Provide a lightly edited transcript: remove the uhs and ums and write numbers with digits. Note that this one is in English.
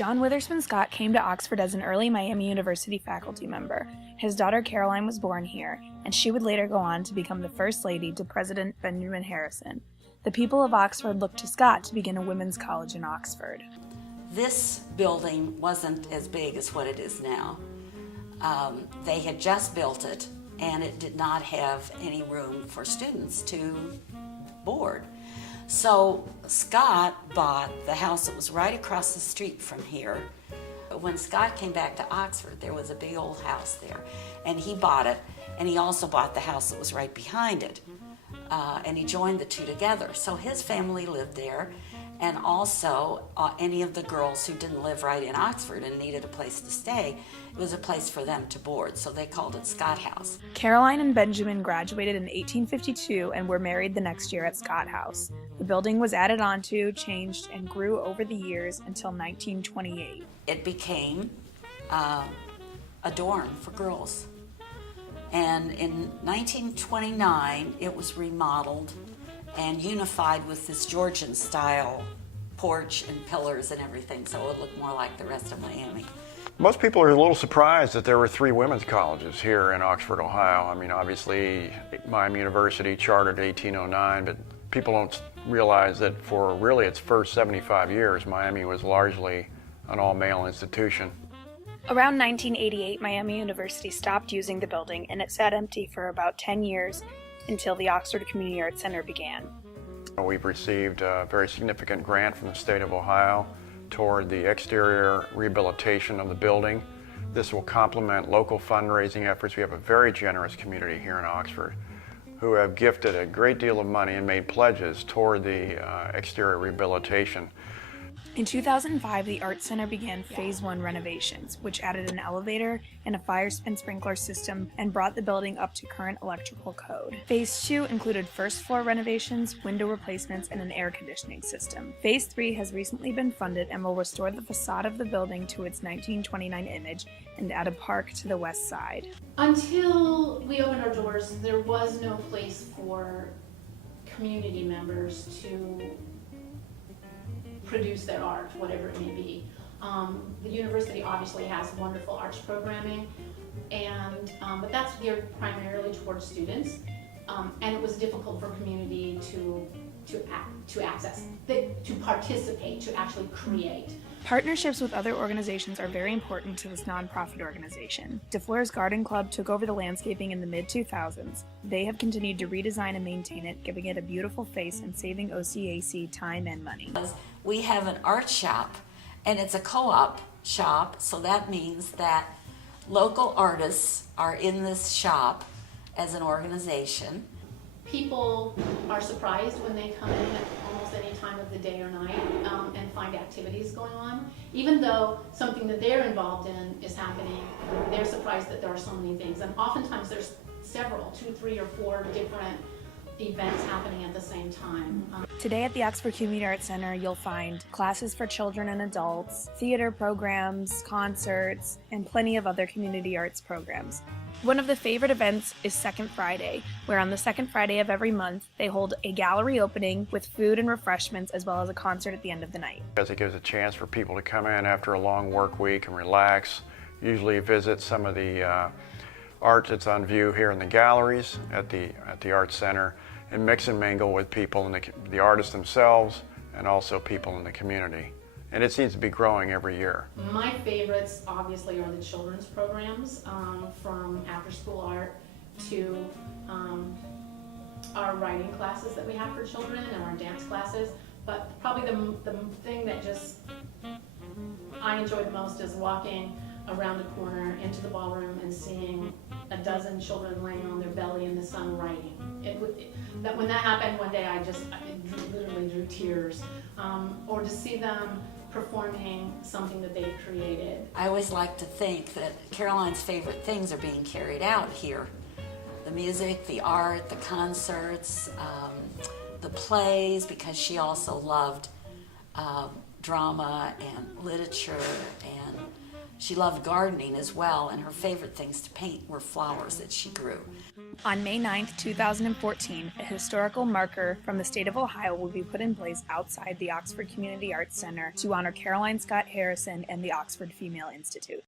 John Witherspoon Scott came to Oxford as an early Miami University faculty member. His daughter Caroline was born here, and she would later go on to become the First Lady to President Benjamin Harrison. The people of Oxford looked to Scott to begin a women's college in Oxford. This building wasn't as big as what it is now. They had just built it, and it did not have any room for students to board. So Scott bought the house that was right across the street from here. When Scott came back to Oxford, there was a big old house there, and he bought it, and he also bought the house that was right behind it, and he joined the two together. So his family lived there, and also any of the girls who didn't live right in Oxford and needed a place to stay, it was a place for them to board, so they called it Scott House. Caroline and Benjamin graduated in 1852 and were married the next year at Scott House. The building was added onto, changed, and grew over the years until 1928. It became a dorm for girls. And in 1929, it was remodeled and unified with this Georgian style porch and pillars and everything, so it would look more like the rest of Miami. Most people are a little surprised that there were 3 women's colleges here in Oxford, Ohio. I mean, obviously, Miami University chartered in 1809, but people don't realize that for really its first 75 years, Miami was largely an all-male institution. Around 1988, Miami University stopped using the building, and it sat empty for about 10 years until the Oxford Community Arts Center began. We've received a very significant grant from the state of Ohio toward the exterior rehabilitation of the building. This will complement local fundraising efforts. We have a very generous community here in Oxford who have gifted a great deal of money and made pledges toward the exterior rehabilitation. In 2005, the Arts Center began Phase 1 renovations, which added an elevator and a fire and sprinkler system and brought the building up to current electrical code. Phase 2 included first floor renovations, window replacements, and an air conditioning system. Phase 3 has recently been funded and will restore the facade of the building to its 1929 image and add a park to the west side. Until we opened our doors, there was no place for community members to produce their art, whatever it may be. The university obviously has wonderful arts programming, and but that's geared primarily towards students, and it was difficult for community to access, to participate, to actually create. Partnerships with other organizations are very important to this nonprofit organization. DeFleur's Garden Club took over the landscaping in the mid-2000s. They have continued to redesign and maintain it, giving it a beautiful face and saving OCAC time and money. We have an art shop, and it's a co-op shop, so that means that local artists are in this shop as an organization. People are surprised when they come in at almost any time of the day or night and find activities going on. Even though something that they're involved in is happening, they're surprised that there are so many things. And oftentimes there's several, 2, 3, or 4 different events happening at the same time. Today at the Oxford Community Arts Center, you'll find classes for children and adults, theater programs, concerts, and plenty of other community arts programs. One of the favorite events is Second Friday, where on the second Friday of every month, they hold a gallery opening with food and refreshments as well as a concert at the end of the night. Because it gives a chance for people to come in after a long work week and relax, usually visit some of the art that's on view here in the galleries at the Arts Center, and mix and mingle with people, in the artists themselves, and also people in the community. And it seems to be growing every year. My favorites obviously are the children's programs, from after-school art to our writing classes that we have for children and our dance classes. But probably the thing that just I enjoy the most is walking around a corner into the ballroom and seeing a dozen children laying on their belly in the sun writing. When that happened one day, I literally drew tears. Or to see them performing something that they've created. I always like to think that Caroline's favorite things are being carried out here. The music, the art, the concerts, the plays, because she also loved drama and literature, and she loved gardening as well, and her favorite things to paint were flowers that she grew. On May 9, 2014, a historical marker from the state of Ohio will be put in place outside the Oxford Community Arts Center to honor Caroline Scott Harrison and the Oxford Female Institute.